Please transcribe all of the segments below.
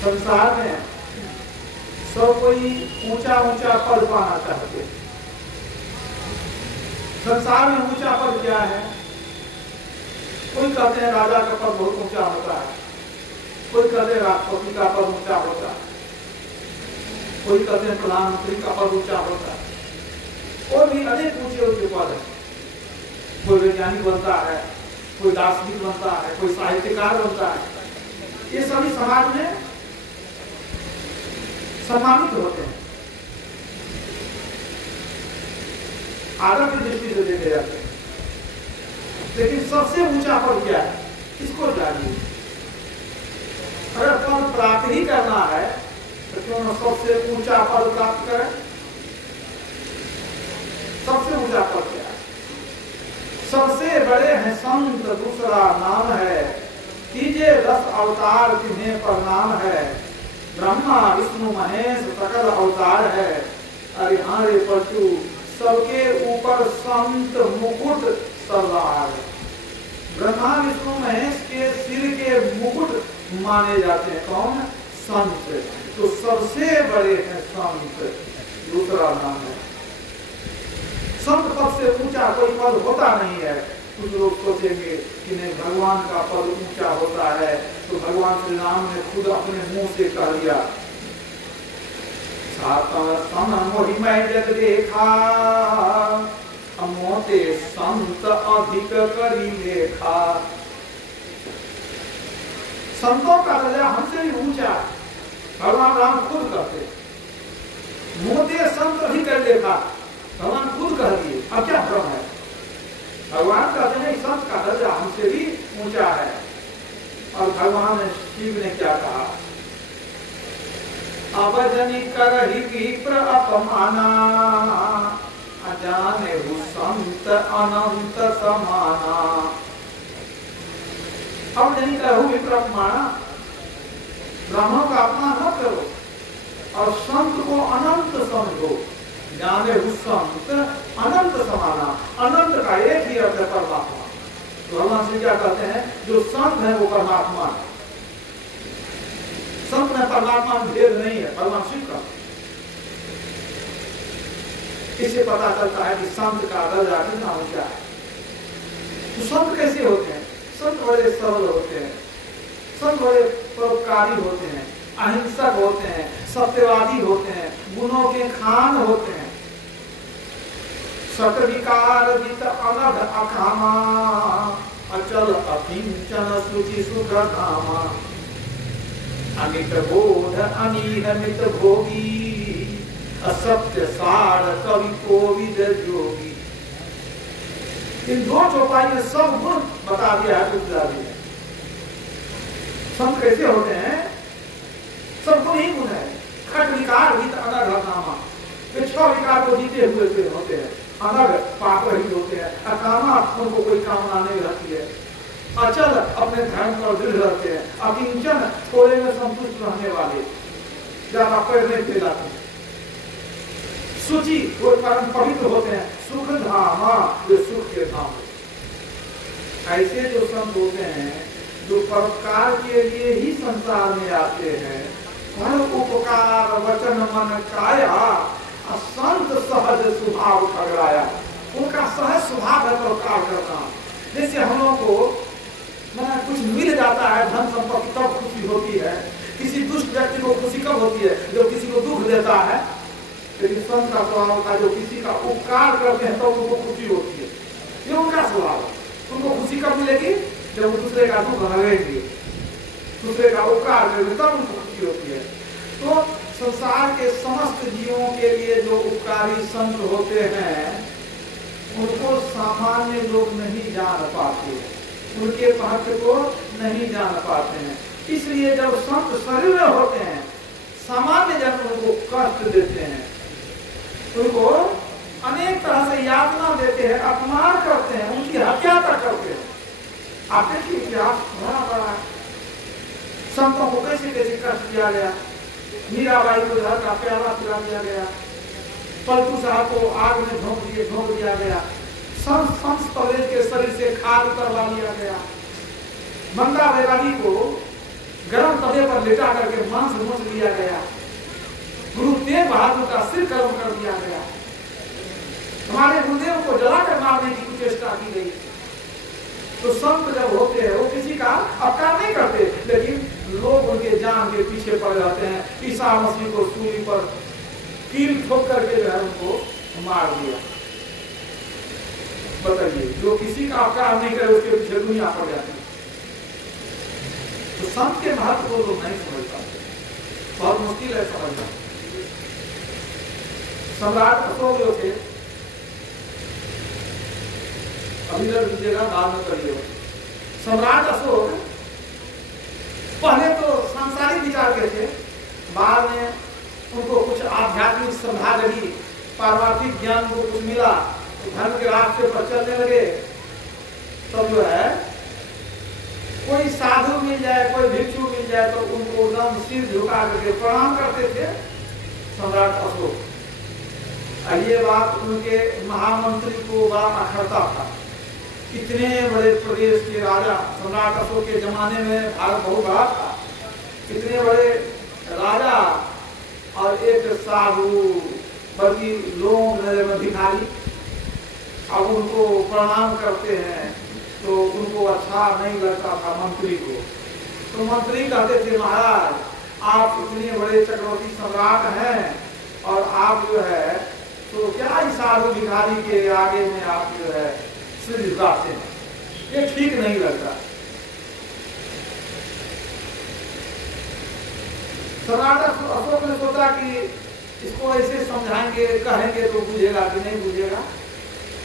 संसार में सब कोई ऊंचा ऊंचा पद पाना चाहते हैं। संसार में ऊंचा पद क्या है? कोई कहते हैं राजा का पद बहुत ऊंचा होता है, कोई कहते हैं राष्ट्रपति का पद ऊंचा होता है, कोई कहते हैं प्रधानमंत्री का पद ऊंचा होता है, और भी अनेक ऊंचे ऊंचे पद है। कोई वैज्ञानिक बनता है, कोई दार्शनिक बनता है, कोई साहित्यकार बनता है। ये सभी समाज में सम्मानित होते हैं, आदर की दृष्टि से देखे जाते हैं। लेकिन सबसे ऊंचा पद क्या है, इसको जानिए। अगर पद प्राप्त ही करना है तो क्यों न सबसे ऊंचा पद प्राप्त करें। सबसे ऊंचा पद क्या है? सबसे बड़े हैं संत, दूसरा नाम है, कीजिए 10 अवतार जिन्हें प्रणाम है। ब्रह्मा विष्णु महेश सकल अवतार है, अरे हाँ रे पशु सबके ऊपर संत मुकुट सरदार। ब्रह्मा विष्णु महेश के सिर के मुकुट माने जाते हैं कौन? संत। तो सबसे बड़े हैं संत, दूसरा नाम है। संत पद से ऊंचा कोई पद होता नहीं है। कुछ लोग सोचेंगे कि नहीं भगवान का पद ऊंचा होता है, तो भगवान श्री राम ने खुद अपने मुंह से कह दिया, जग देखा मोते संत अधिक करी लेखा। संतों का दर्जा हमसे भी ऊंचा है, भगवान राम खुद कहते। मोते संत अधिक कर लेखा, भगवान खुद कह दिए। अब क्या भ्रम है? भगवान कहते हैं संत का दर्जा हमसे भी ऊंचा है। और भगवान शिव ने क्या कहा? अवजनी करहि विप्र अपमाना, अजाने हु संत अनंत समाना। अवजनी करहु विप्र अपमाना, ब्राह्मणों का अपमान मत करो और संत को अनंत समझो। जाने हु संत अनंत समाना, अनंत का एक ही अर्थ है परमात्मा। तो भगवान श्री क्या कहते हैं? जो संत है वो परमात्मा है। संत में परमात्मा में भेद नहीं है, भगवान शिव का। इससे पता चलता है कि संत का दर्जा कितना ऊंचा है। तो संत कैसे होते हैं? संत बड़े सरल होते हैं, संत बड़े परोपकारी होते हैं, अहिंसक होते हैं, सत्यवादी होते हैं, गुणों के खान होते हैं। सतविकार जित अनघ अकामा, अचल अकिंचन सुचि सुख धामा। अमित बोध अनीह मित भोगी, असत्य सार कवि कोविद जोगी। इन दो चौपाई में सब गुण बता दिया है तुलसीदास ने। संत कैसे होते हैं? सब गुण ही गुण है। खट विकार भी अनघ अकामा, वे 6 विकार को जीते हुए होते हैं। अनघ पाप रहित होते हैं, अकामा उनको कोई कामना नहीं रहती है, अचल अपने धर्म पर दृढ़ रहते हैं, अकिंचन थोड़े में संतुष्ट रहने वाले, ज्यादा पैर नहीं फैलाते, सुचि वो परम पवित्र होते हैं, सुख धामा वे सुख के धाम। ऐसे जो संत होते हैं जो परोपकार के लिए ही संसार में आते हैं, हर उपकार वचन मन काया, संत सहज स्वभाव ठगराया। उनका सहज स्वभाव है परोपकार करना। जैसे हम लोगों को कुछ मिल जाता है, धन संपत्ति, तब खुशी होती है। किसी दुष्ट व्यक्ति को खुशी कब होती है? जब किसी को दुख देता है। लेकिन संत का स्वभाव का जो किसी का उपकार करते हैं तो उनको खुशी होती है। ये उनका स्वभाव है। उनको खुशी कब मिलेगी? जब वो दूसरे का दुख हरेंगे, दूसरे का उपकार करेंगे, तब उनको खुशी होती है। तो संसार के समस्त जीवों के लिए जो उपकारी संत होते हैं उनको सामान्य लोग नहीं जान पाते, उनके महत्व को नहीं जान पाते हैं। इसलिए जब संत शरीर होते हैं, सामान्य जन उनको कष्ट देते हैं, उनको अनेक तरह से यातना देते हैं, अपमान करते हैं, उनकी हत्या तक करते हैं। आप देखिए इतिहास होना पड़ा है, संतों को कैसे कैसे कष्ट दिया गया। मीराबाई को घर का प्याला पिला दिया गया, पलटू साहब को आग में झोंक दिया गया, संत पवेज के शरीर से खाद उतरवा लिया गया, मंदा बैरागी को गर्म तवे पर लेटा करके मांस नोच लिया गया। गुरु तेग बहादुर का सिर कर्म कर दिया गया। हमारे गुरुदेव को जलाकर मारने की कुचेष्टा की गई। तो संत जब होते हैं वो किसी का अपकार नहीं करते, लेकिन लोग उनके जान के पीछे पड़ जाते हैं। ईसा मसीह को सूली पर कील ठोक करके जो है उनको मार दिया। बताइए, जो किसी का अपकार नहीं करे उसके पीछे दुनिया पड़ जाती है। तो संत के महत्व को लोग नहीं समझ पाते, बहुत मुश्किल है समझना। सम्राट अशोक जो थे, अभी लग दीजिएगा, बाद में करिए। सम्राट अशोक पहले तो सांसारिक विचार के थे, बाद में उनको कुछ आध्यात्मिक श्रद्धा जगी, पारमार्थिक ज्ञान को कुछ मिला, तो धर्म के रास्ते पर चलने लगे। तब जो है कोई साधु मिल जाए, कोई भिक्षु मिल जाए तो उनको एकदम सिर झुका करके प्रणाम करते थे सम्राट अशोक। ये बात उनके महामंत्री को बड़ा अखरता था। इतने बड़े प्रदेश के राजा, सम्राट अशोक के जमाने में भारत बहुत बड़ा था, इतने बड़े राजा और एक साधु, बल्कि लोग नजर में भिखारी, अब उनको प्रणाम करते हैं तो उनको अच्छा नहीं लगता था मंत्री को। तो मंत्री कहते थे, महाराज आप इतने बड़े चक्रवर्ती सम्राट हैं और आप जो है तो क्या इस साधु भिखारी के आगे में आप जो है सिर झुकाते हैं, ये ठीक नहीं लगता। सम्राट अशोक ने सोचा कि इसको ऐसे समझाएंगे, कहेंगे तो बुझेगा कि नहीं बुझेगा,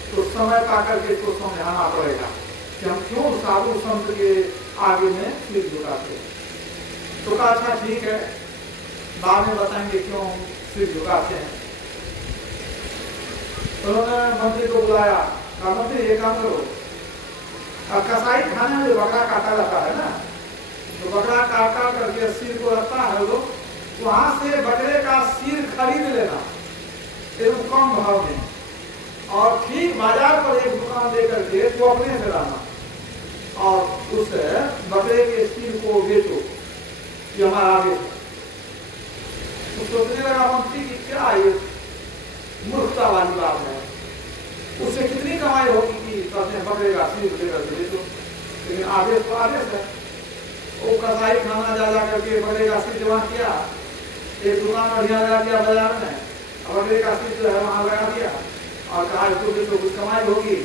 तो समय पाकर के इसको समझाना पड़ेगा कि हम क्यों साधु संत के आगे में सिर झुकाते हैं। तो कहा अच्छा ठीक है, बाद में बताएंगे क्यों सिर झुकाते हैं। तो उन्होंने मंत्री को बुलाया, कहा मंत्री ये काम करो, कसाई खाने में जो बकरा काटा जाता है ना, तो बकरा काटा करके सिर को रखता है लोग, वहां से बकरे का सिर खरीद लेना एकदम कम भाव में, और ठीक बाजार पर एक दुकान लेकर के तो अपने से लाना और उस बकरे के सिर को बेचो, ये हमारा आगे। तो सोचने लगा मंत्री की क्या ये मूर्खता वाली बात है, उससे कितनी कमाई होगी कि कहते हैं बकरे का सिर लेकर के बेचो, लेकिन आदेश तो आदेश है। वो कसाई खाना जा करके बकरे का सिर जमा किया, एक दुकान बढ़िया लगा दिया बाजार में, बकरे का सिर जो है वहां लगा दिया और कहा इसको बेचो कुछ कमाई होगी।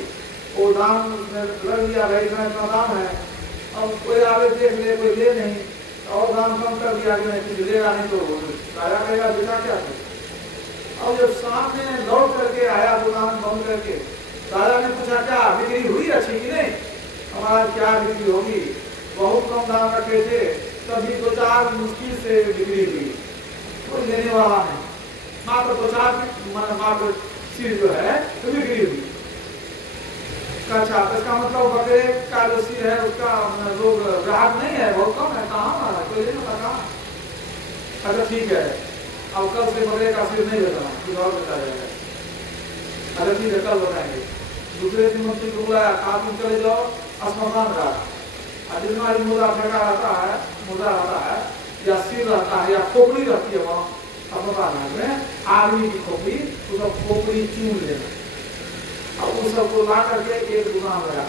वो दाम लग दिया, भाई इतना इतना दाम है, अब कोई आगे देख ले कोई ले नहीं, और दाम कम कर दिया कि नहीं कुछ लेगा नहीं तो राजा कहेगा बेटा क्या थे। अब जब सामने लौट करके आया दुकान बंद करके, राजा ने पूछा क्या बिक्री हुई अच्छी कि नहीं, हमारा क्या बिक्री होगी, बहुत कम दाम रखे थे, तभी 2-4 मुश्किल से बिक्री हुई, कोई लेने वाला नहीं, मात्र 2-4 मात्र सिर जो है तो बिक्री हुई। अच्छा, इसका मतलब बकरे का जो सिर है उसका लोग ग्राहक नहीं है, बहुत कम है, कहाँ कोई लेना था कहाँ। अच्छा ठीक है, अब कल से बकरे का सिर नहीं लेना, कुछ और बता जाएगा। अच्छा ठीक है, कल बताएंगे। दूसरे दिन मंत्री को बुलाया, कहा तुम चले जाओ श्मशान घाट, जितना मुर्दा फेंका रहता है या सिर रहता है या खोपड़ी रहती है वहाँ अस्पताल में, आदमी की खोपड़ी, तो सब खोपड़ी चून लेना और उन सबको ला करके एक दुकान लगा,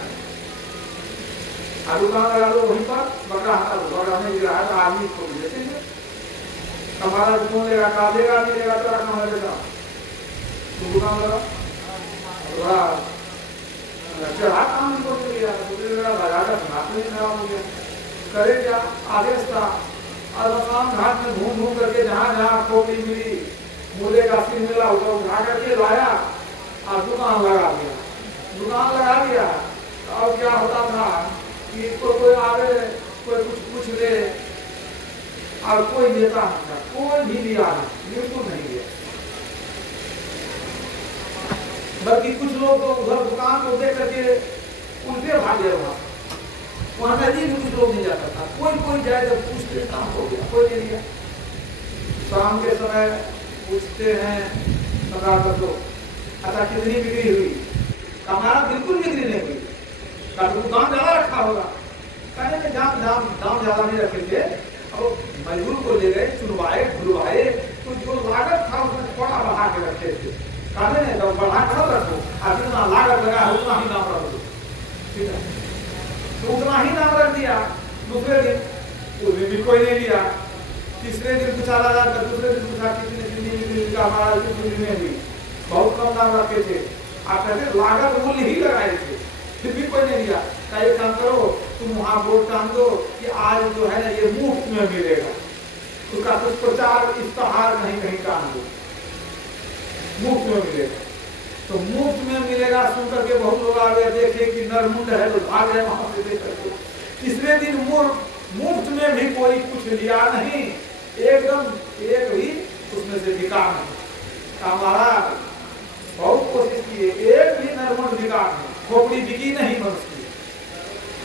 दुकान लगा लो वहीं पर, बकरा नहीं गिरा है तो आदमी खोपड़ी देते हैं। हमारा कौन लेगा, का देगा नहीं देगा तो रखना है बेटा, तो दुकान लगा चढ़ा काम को लिया, लगा कर नाक में खराब हो गया, करे क्या, आदेश था। और स्मशान घाट में घूम घूम करके जहाँ जहाँ खोपड़ी मिली, मुर्दे का सिर मिला, उसको उठा करके लाया और दुकान लगा दिया। तो अब क्या होता था कि कोई आवे, कोई कुछ पूछ ले, और कोई लेता नहीं था, कोई भी लिया नहीं, बिल्कुल नहीं लिया। बल्कि कुछ लोग तो उधर दुकान को देख करके उल्टे भागे, वहां नजदीक कुछ लोग नहीं जाता था, कोई जाए तो पूछ ले, काम हो गया, कोई नहीं लिया। शाम के समय पूछते हैं सम्राट लोग, अच्छा कितनी बिक्री हुई, हमारा बिल्कुल बिक्री नहीं हुई, दुकान ज्यादा रखा होगा, कहने में दाम ज्यादा नहीं रखे थे, तो मजदूर को ले गए, चुनवाए, धुलवाए, तो जो लागत था उसमें थोड़ा बढ़ा के रखे थे। कहने नहीं तो बढ़ा कर रखो, और जितना लागत लगा है उतना ही नाम रख दो, ठीक है। तो उतना ही नाम रख दिया। दूसरे दिन उसमें भी कोई नहीं लिया। तीसरे दिन पूछा लगा, दूसरे दिन पूछा कितने का हमारा में भी बहुत कम दाम रखे थे। आप कहते लागत मूल्य ही लगाए थे, फिर भी कोई नहीं लिया। एक काम करो, तुम वहां बोर्ड टांग दो कि आज जो है ना ये मुफ्त में मिलेगा, उसका कुछ प्रचार इश्तहार कहीं कहीं टांग दो, मुफ्त में मिलेगा। तो मुफ्त में मिलेगा सुनकर के बहुत लोग आ गए, देखे कि नरमुंड है तो भाग गए वहां से देख करके। तीसरे दिन मुफ्त में भी कोई कुछ लिया नहीं, एकदम एक भी उसमें से बिका नहीं। हमारा बहुत कोशिश किए, एक भी नरमुंड बिका नहीं, खोपड़ी बिकी नहीं मनुष्य की।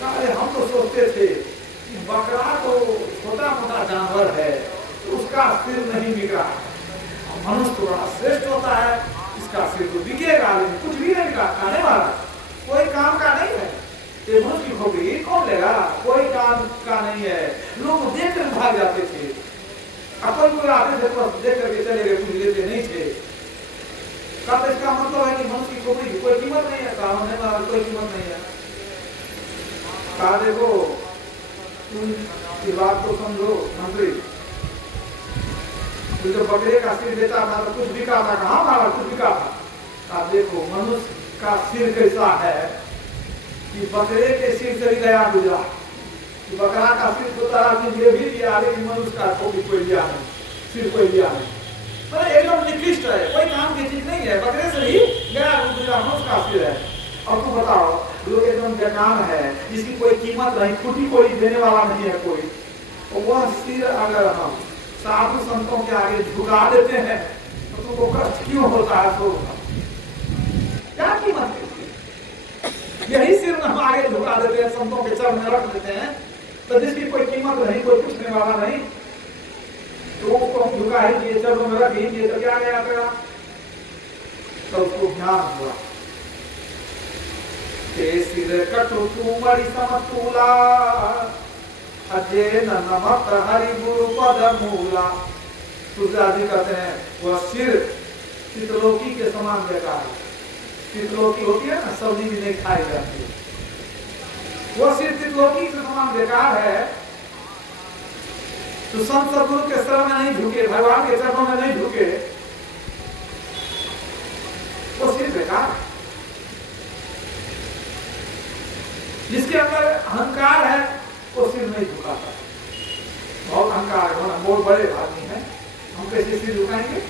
अरे हम तो सोचते थे कि बकरा तो छोटा मोटा जानवर है, तो उसका सिर नहीं बिक रहा है, मनुष्य तो बड़ा श्रेष्ठ होता है, इसका सिर तो बिकेगा, लेकिन कुछ भी नहीं बिका, खाने वाला कोई काम का नहीं है। ये मनुष्य की खोपड़ी कौन लेगा, कोई काम का नहीं है। लोग देख कर भाग जाते थे, अपन कोई आते थे तो देख करके चले गए, कुछ लेते नहीं थे। कब इसका मतलब है कि मनुष्य की खोपड़ी की कोई कीमत नहीं है, काम होने वाला कोई कीमत नहीं है। कहा देखो तुम इस बात को समझो मंत्री, तो जब बकरे का सिर देता था तो कुछ बिका था, कहाँ मारा कुछ बिका था। कहा देखो मनुष्य का सिर कैसा है कि बकरे के सिर से भी गया गुजरा, कि बकरा का सिर तो तरह की ये भी लिया, लेकिन मनुष्य का कोई लिया नहीं, सिर कोई लिया नहीं। मतलब एकदम निकृष्ट है, कोई काम की चीज नहीं है, बकरे से ही गया गुजरा मनुष्य का सिर है। अब तुम बताओ, लोग एकदम बेकार है, जिसकी कोई कीमत नहीं, खुटी कोई देने वाला नहीं है कोई, और वह सिर अगर हम साधु संतों के आगे झुका देते हैं तो तुमको कष्ट क्यों होता है? तो क्या कीमत है? यही सिर हम आगे झुका देते हैं, संतों के चरण में रख देते हैं, तो जिसकी कोई कीमत नहीं, कोई पूछने वाला नहीं, तो उसको हम झुका ही दिए, चरणों में रख ही दिए, तो क्या गया तेरा? तो उसको ज्ञान हुआ। सिर कटु तुमरी समतूला, अजय नमक हरि गुरु पद मूला। तुलसीदास जी कहते हैं वह सिर चित्रलोकी के समान बेकार है। चित्रलोकी होती है ना, सब्जी भी नहीं खाई जाती है, वह सिर चित्रलोकी के समान बेकार है। तो संत सदगुरु के शरण में नहीं झुके, भगवान के चरणों में नहीं झुके, वो सिर बेकार है। जिसके अंदर अहंकार है वो सिर नहीं झुकाता। बहुत अहंकार है, बहुत बड़े आदमी है, हम कैसे सिर झुकाएंगे?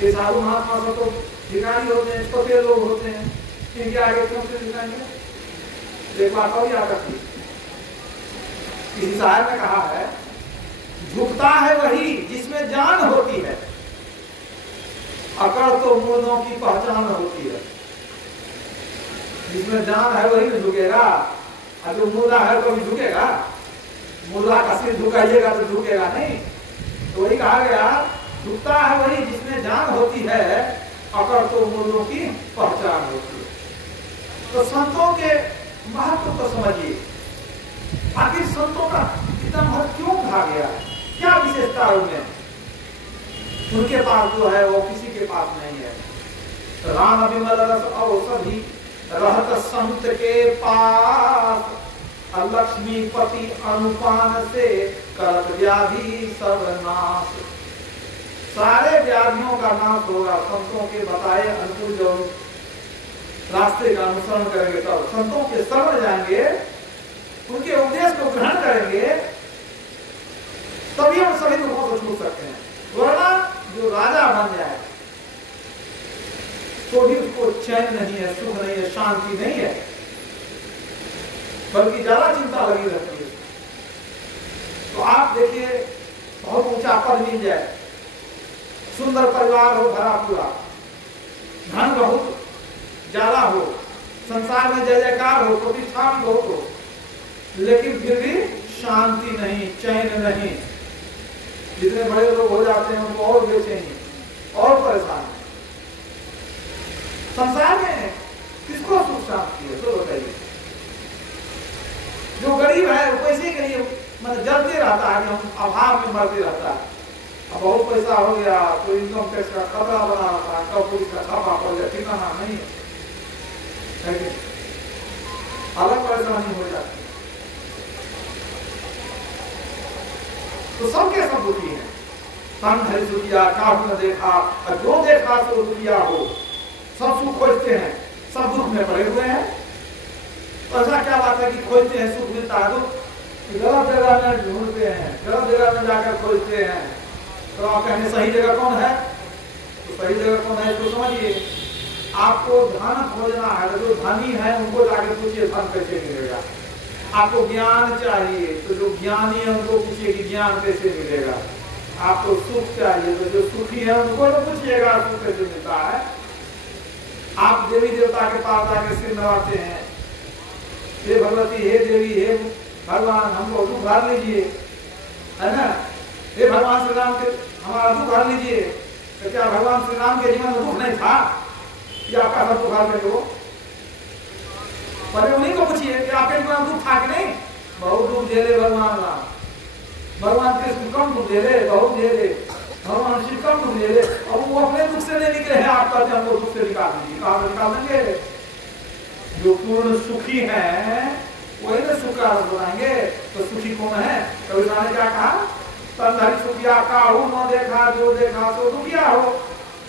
ये साधु महात्मा सब तो भिखारी होते हैं, छोटे लोग होते हैं, इनके आगे क्यों सिर झुकाएंगे? एक बात और याद रखिए, किसी शायर ने कहा है, झुकता है वही जिसमें जान होती है, अकड़ तो मुर्दों की पहचान होती है। जिसमें जान है वही झुकेगा, और जो मुर्दा है तो भी झुकेगा? मुर्दा का सिर झुकाइएगा तो झुकेगा नहीं। तो वही कहा गया, झुकता है वही जिसमें जान होती है, अकड़ तो मुर्दों की पहचान होती है। तो संतों के महत्व को समझिए, आखिर संतों का इतना महत्व क्यों कहा गया, क्या विशेषता है उनमें? उनके पास जो है वो किसी के पास नहीं है। राम अभिमल रस औषधि रहत संत के पास, लक्ष्मीपति अनुपान से करत व्याधि सब नाश। सारे व्याधियों का नाश होगा संतों के बताए अनुकूल जो रास्ते का अनुसरण करेंगे, तब संतों के शरण जाएंगे, उनके उपदेश को ग्रहण करेंगे, तभी हम सभी दुखों को छू सकते हैं। वरना जो राजा बन जाए तो भी उसको चैन नहीं है, सुख नहीं है, शांति नहीं है, बल्कि ज्यादा चिंता लगी रहती है। तो आप देखिए, बहुत ऊंचा पद मिल जाए, सुंदर परिवार हो भरा पूरा, धन बहुत ज्यादा हो, संसार में जय जयकार हो, प्रतिष्ठा भी बहुत हो, लेकिन फिर भी शांति नहीं, चैन नहीं। जितने बड़े लोग हो जाते हैं उनको और बेचैनी, और परेशान। संसार में किसको सुख शांति है? तो बताइए, जो गरीब है वो पैसे के लिए मतलब जलते रहता है कि हम अभाव में मरते रहता है। अब बहुत पैसा हो गया तो इनकम टैक्स का खतरा बना रहता है, कब पुलिस का छापा पड़ जाए ठिकाना नहीं है, अलग परेशानी हो जाती है। तो सबके सब दुखी है। तन धरि दुखिया काहू न देखा, और जो देखा सो दुखिया हो। सब सुख खोजते हैं, सब दुख में पड़े हुए हैं। तो ऐसा क्या बात है कि खोजते हैं सुख मिलता है, दुख गलत जगह में ढूंढते हैं, गलत जगह में जाकर खोजते हैं। तो आप कहेंगे सही जगह कौन है? तो सही जगह कौन है इसको समझिए। आपको धन खोजना है तो जो धनी है उनको जाके पूछिए धन कैसे मिलेगा। आपको ज्ञान चाहिए तो जो ज्ञानी है उनको पूछिए कि ज्ञान कैसे मिलेगा। आपको सुख चाहिए तो जो सुखी है उनको तो पूछिएगा सुख कैसे मिलता है। आप देवी देवता के पास जाके सिर नवाते हैं, हे भगवती, हे देवी, हे भगवान, हमको दुख हर लीजिए, है ना। हे भगवान श्री राम के हमारा दुख हर लीजिए। तो क्या भगवान श्री राम के जीवन में दुख नहीं था कि आपका सब दुख हर लेंगे वो? पहले उन्हीं को पूछिए कि आपके जीवन में दुख था कि नहीं। बहुत दुख दे रहे भगवान राम, भगवान कृष्ण कम दुख दे रहे, बहुत दे रहे, भगवान शिव कम दुख दे रहे। अब वो अपने दुख से नहीं निकले हैं, आप कहते हमको दुख से निकाल दीजिए। कहाँ से निकाल देंगे? जो पूर्ण सुखी है वही तो सुख का रस बनाएंगे। तो सुखी कौन है? कबीर ने क्या कहा? तन धरि सुखिया काहू न देखा, जो देखा सो दुखिया हो।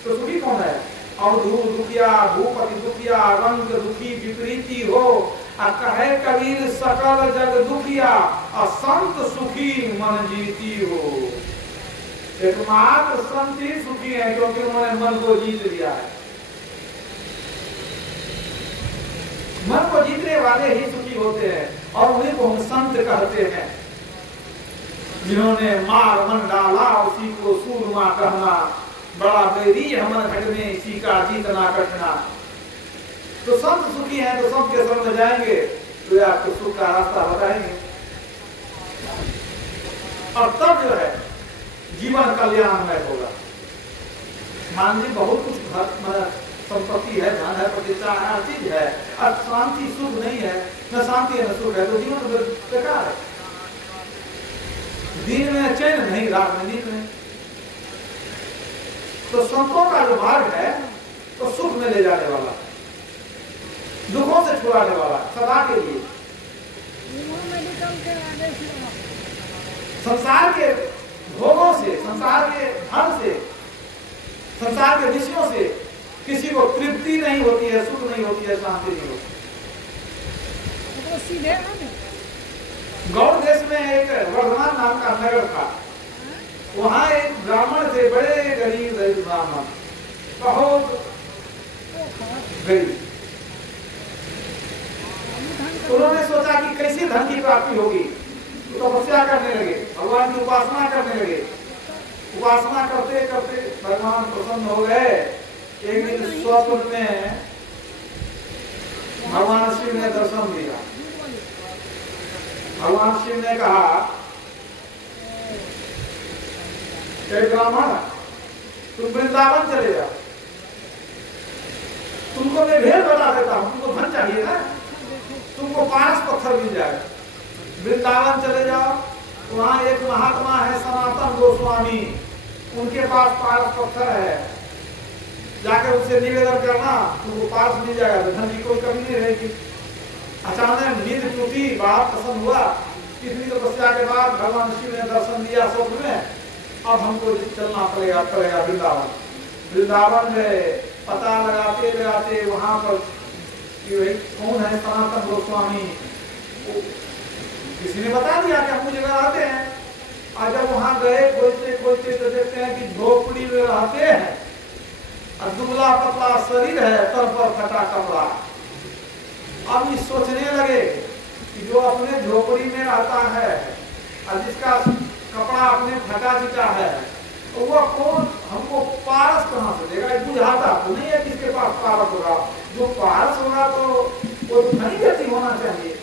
तो सुखी कौन है? अवधूत दुखिया, भूपति दुखिया, रंग दुखी विपरीती हो। कहे कबीर सकल जग दुखिया, असंत सुखी मन जीती हो। एकमात्र संत ही सुखी है क्योंकि उन्होंने मन को जीत लिया है। मन को जीतने वाले ही सुखी होते हैं और उन्हीं को हम संत कहते हैं। जिन्होंने मार मन डाला उसी को सूरमा कहना, बड़ा बैरी हमन घट में इसी का जीतना कटना। तो संत सुखी हैं तो सबके संग में जाएंगे तो आपको सुख का रास्ता बताएंगे और तब जो है जीवन कल्याणमय होगा। मान लीजिए बहुत कुछ घर संपत्ति है, धन है, प्रतिष्ठा है, हर चीज है, अब शांति सुख नहीं है, न शांति है न सुख है, तो जीवन बेकार है। दिन में चैन नहीं, रात में नींद नहीं। तो संतों का जो मार्ग है तो सुख में ले जाने वाला, दुखों से छुड़ाने वाला, सदा के लिए। संसार के भोगों से, संसार के धन से, संसार के विषयों से किसी को तृप्ति नहीं होती है, सुख नहीं होती है, शांति नहीं होती। गौड़ देश में एक वर्धमान नाम का नगर था। वहां एक ब्राह्मण थे, बड़े गरीब ब्राह्मण, बहुत गरीब। उन्होंने सोचा कि कैसे धन की प्राप्ति होगी, तो तपस्या करने लगे, भगवान की उपासना करने लगे। उपासना करते करते भगवान प्रसन्न हो गए। एक दिन स्वप्न में भगवान शिव ने दर्शन दिया। भगवान शिव ने कहा, ब्राह्मण तुम वृंदावन चले जाओ, तुमको मैं भेद बता देता हूं, तुमको धन चाहिए ना, तुमको 5 पत्थर मिल जाएगा। वृंदावन चले जाओ, वहां एक महात्मा है सनातन गोस्वामी, उनके पास 5 पत्थर है, जाकर उससे निवेदन करना, तुमको 5 मिल जाएगा, धन की कोई कमी नहीं रहेगी। अचानक नींद टूटी, बड़ा प्रसन्न हुआ। इतनी तपस्या के बाद भगवान शिव ने दर्शन दिया स्वप्न में। अब हमको चलना पड़ेगा वृंदावन। वृंदावन में पता लगाते लगाते वहां पर कौन है सनातन गोस्वामी, किसी ने बता दिया कि हम जगह रहते हैं। और जब वहां गए खोजते खोजते तो देखते हैं कि झोपड़ी में रहते हैं और दुबला पतला शरीर है, तर पर फटा कपड़ा। अब ये सोचने लगे कि जो अपने झोपड़ी में रहता है और जिसका कपड़ा अपने फटा चिटा है, तो वह कौन हमको पारस कहां से देगा? बुझाता तो नहीं है किसके पास पारस होगा। जो पारस होगा तो वो धनी व्यक्ति होना चाहिए।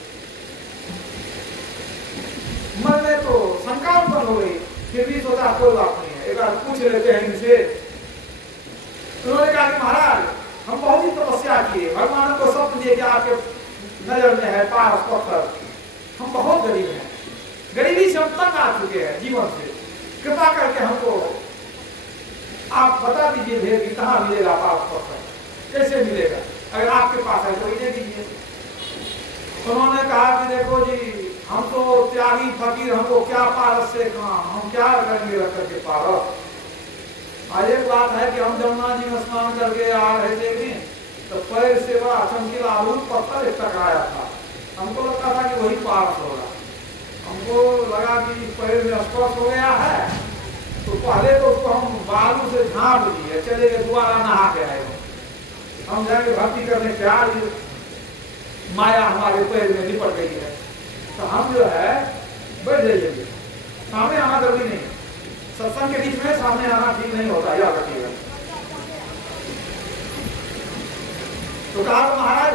मन में तो शंका उत्पन्न हो गई, फिर भी सोचा कोई बात नहीं है, एक बार पूछ लेते हैं इनसे। उन्होंने कहा कि महाराज हम बहुत ही तपस्या किए, भगवान को स्वप्न दिए कि आपके नजर में है 5 पत्थर, हम बहुत गरीब हैं, गरीबी से हम तंग आ चुके हैं जीवन से, कृपा करके हमको आप बता दीजिए भेद कि कहाँ मिलेगा पारस पत्थर, कैसे मिलेगा? अगर आपके पास है तो इन्हें दीजिए। उन्होंने कहा कि देखो जी हम तो त्यागी फकीर, हमको क्या पारस से काम, हम क्या करेंगे रख करके पारस। आज एक बात है कि हम जमुना जी में स्नान करके आ रहे थे तो पैर से बड़ा चमकीला रूप पत्थर एक टकराया था, हमको लगता था कि वही पारस होगा। हमको लगा कि पैर में स्पर्श हो गया है, तो पहले तो उसको हम बालू से झाँप दिए, चले गए दोबारा नहा के आए। हम जाके भक्ति करने क्या माया हमारे पैर में निपट गई है, तो हम जो है बैठ जाइए, सामने आना जरूरी नहीं। सत्संग के बीच में सामने आना ठीक नहीं होता, याद रखिएगा। तो कहा महाराज,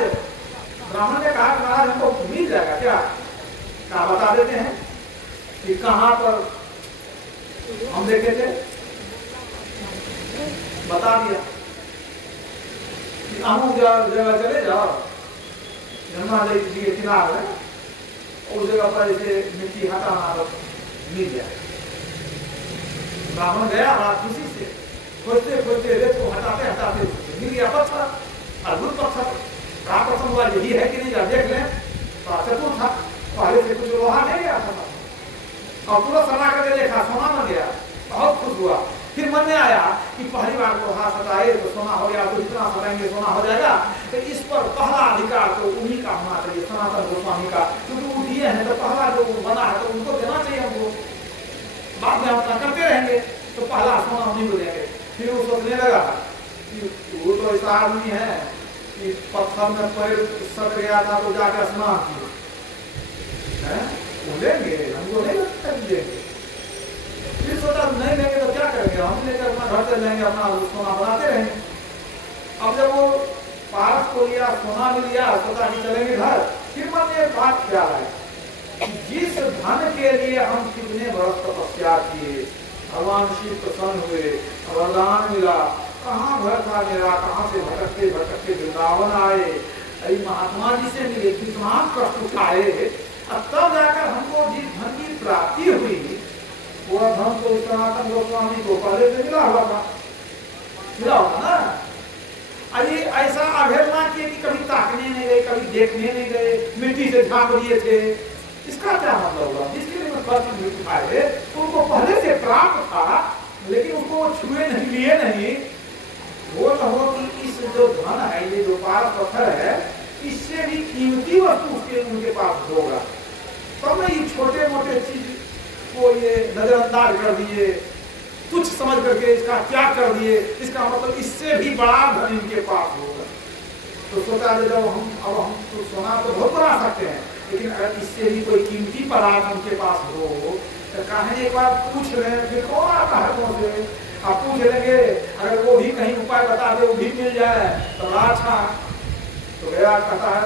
ब्राह्मण ने कहा महाराज हमको मिल जाएगा क्या? कहा बता देते हैं कि कहाँ पर हम देखे थे, बता दिया कि अमुक जगह चले जाओ, यमुना जी के किनारे उस जगह पर ऐसे मिट्टी हटाना मिल जाए। ब्राह्मण गया बड़ा खुशी से, खोजते खोजते रेत को हटाते हटाते मिल गया पत्थर, अद्भुत पत्थर। कहा प्रसन्न हुआ यही है कि नहीं, देख लें। तो चतुर था, पहले से कुछ लोहा नहीं गया था और पूरा सला करके देखा, सोना बन गया, बहुत खुश हुआ। फिर मन में आया कि पहली बार को हाथ हटाए तो सोना हो गया, तो जितना सलाएंगे सोना हो जाएगा, तो इस पर पहला अधिकार तो उन्हीं का होना चाहिए, सनातन गोस्वामी का, क्योंकि वो दिए हैं तो पहला जो बना है तो उनको देना चाहिए हमको, बाद में अपना करते रहेंगे, तो पहला सोना उन्हीं को देंगे। फिर वो सोचने लगा कि वो तो ऐसा आदमी है कि पत्थर में पैर सट गया था तो जाकर स्नान किए, लेंगे हमको नहीं देंगे। फिर सोचा नहीं लेंगे तो क्या करेंगे, हम लेकर अपना घर चल जाएंगे, अपना सोना बनाते रहेंगे। अब जब वो पारस को लिया, सोना भी लिया, सोचा कि चलेंगे घर। फिर मन में एक बात ख्याल है, जिस धन के लिए हम कितने वर्ष तपस्या किए, भगवान शिव प्रसन्न हुए, वरदान मिला, कहाँ घर था मेरा, कहाँ से भटकते भटकते वृंदावन आए, महात्मा जी से मिले, कितना कष्ट उठाए, तब जाकर हमको जिस धन की प्राप्ति हुई, वह धन तो सनातन गोस्वामी को पहले से मिला हुआ था, मिला होगा ना। अरे ऐसा अवहेलना किए कि कभी ताकने नहीं गए, कभी देखने नहीं गए, मिट्टी से झाँप दिए थे, इसका क्या मतलब हुआ? जिसके लिए कष्ट उठाए उनको पहले से प्राप्त था, लेकिन उसको छुए नहीं, लिए नहीं। वो न हो कि इस जो धन है, ये जो पारस पत्थर है, इससे भी कीमती वस्तु उसके उनके पास होगा, तब तो ये छोटे मोटे चीज को ये नजरअंदाज कर दिए, तुच्छ समझ करके इसका त्याग कर दिए, इसका मतलब इससे भी बड़ा धन इनके पास होगा। तो सोचा जब हम तो सोना तो बहुत बना सकते हैं, लेकिन अगर इससे भी कोई कीमती पदार्थ उनके पास हो तो कहे एक बार पूछ लें, फिर कौन आता है कौन से, आप पूछ लेंगे, अगर वो भी कहीं उपाय बता दे, वो भी मिल जाए तो अच्छा। तो गया, कहता है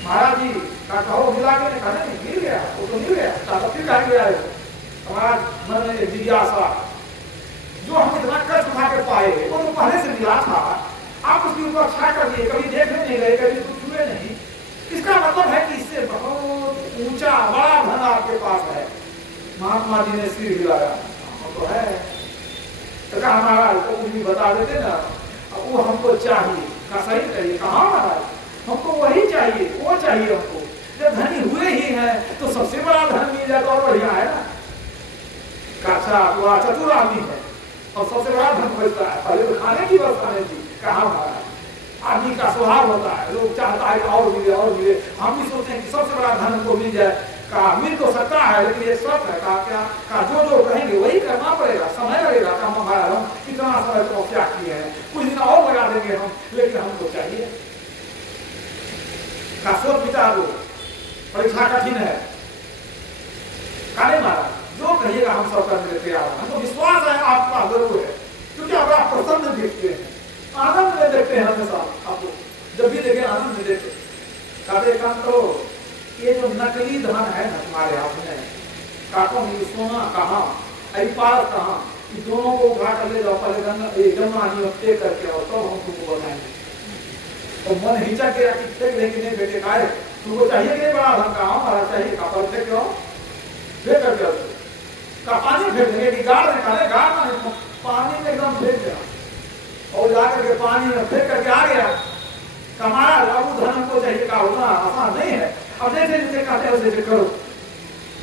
महाराज जी का कहो मिला के, नहीं कहा नहीं मिल गया, वो तो मिल गया, फिर कहा गया है हमारा मन में जिज्ञासा, जो हम इतना कष्ट उठा के पाए वो तो पहले से मिला था, आप उसकी उपेक्षा कर दिए, कभी देखने नहीं गए, कभी कुछ हुए नहीं। इसका मतलब है कि इससे बहुत ऊंचा बड़ा धन आपके पास है। महात्मा जी ने सिर हिलाया, तो है, तो कहा महाराज तो कुछ भी बता देते ना, वो हमको चाहिए, कहा सही चाहिए, कहा महाराज हमको वही चाहिए, वो चाहिए हमको, जब धनी हुए ही हैं तो सबसे बड़ा धन मिल जाए तो और बढ़िया है ना। अच्छा तो चतुर आदमी है और सबसे बड़ा धन खोजता है, पहले तो खाने की व्यवस्था नहीं थी, कहा महाराज आदमी का स्वभाव होता है, लोग चाहता है और मिले और मिले, हम भी सोचते हैं कि सबसे बड़ा धन हमको मिल जाए। कहा मिल तो सकता है, लेकिन ये शर्त है, कहा क्या, कहा जो कहेंगे वही करना पड़ेगा, समय लगेगा, काम हमारा हम कितना समय तपस्या किए हैं, कुछ दिन और लगा देंगे हम, लेकिन हमको चाहिए। का सोच विचार दो, परीक्षा कठिन है, काले महाराज जो कहिएगा हम सब करने के तैयार हैं, हमको विश्वास है आपका जरूर है, क्योंकि आप प्रसन्न देखते हैं, आनंद में देखते हैं हमेशा, आपको जब भी देखें आनंद में देखते। कहते काम करो, ये जो नकली धन है ना तुम्हारे हाथ में, काटो नहीं, सोना कहाँ, पास कहाँ, ये दोनों को उठा कर ले जाओ, पहले गंगा जी में पे करके आओ, तब हम तुमको बताएंगे। तो मन हिचक गया कि फेंक लेके नहीं बेटे खाए, तुमको चाहिए कि नहीं बड़ा धन, कहा हमारा चाहिए, कहा पर फेंक लो, फेंक कर दिया उसको, का पानी फेंक देंगे कि गाड़ निकाले, गाड़ में पानी में एकदम फेंक दिया और जाकर के पानी में फेंक करके आ गया। कमाया, अब धर्म को चाहिए का होना आसान नहीं है। अब जैसे जैसे कहते हैं वैसे करो,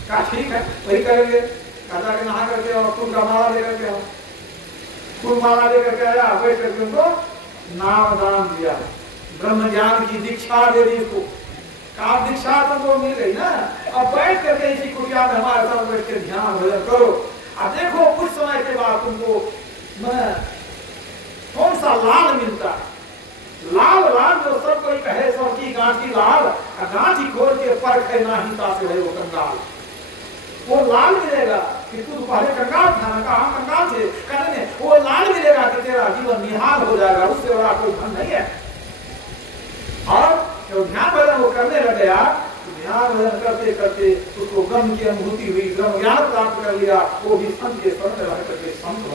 कहा ठीक है वही करेंगे। कहा के नहा करके और फूल का माला लेकर के, फूल माला लेकर के आया, बैठ करके उनको नाम दान दिया, ब्रह्म ज्ञान की दीक्षा दे दी उसको। कहा दीक्षा तुमको मिल गई ना, अब बैठ करके इसी कुटिया में हमारे साथ बैठ के ध्यान भजन करो। अब देखो कुछ समय के बाद तुमको कौन सा लाल मिलता है। लाल लाल जो सब कोई कहे सब की गांठी लाल, गांठी खोल के परखे ना हिंसा से है वो कंगाल। वो लाल मिलेगा कि तू पहले कंगाल था ना, कहा कंगाल थे, कहने वो लाल मिलेगा कि तेरा जीवन निहाल हो जाएगा, उससे बड़ा कोई धन नहीं है। और जब ध्यान भजन वो करने लग गया, ध्यान भजन करते करते उसको ब्रह्म की अनुभूति हुई, ब्रह्म ज्ञान प्राप्त कर लिया। वो भी संत के शरण में रह करके संत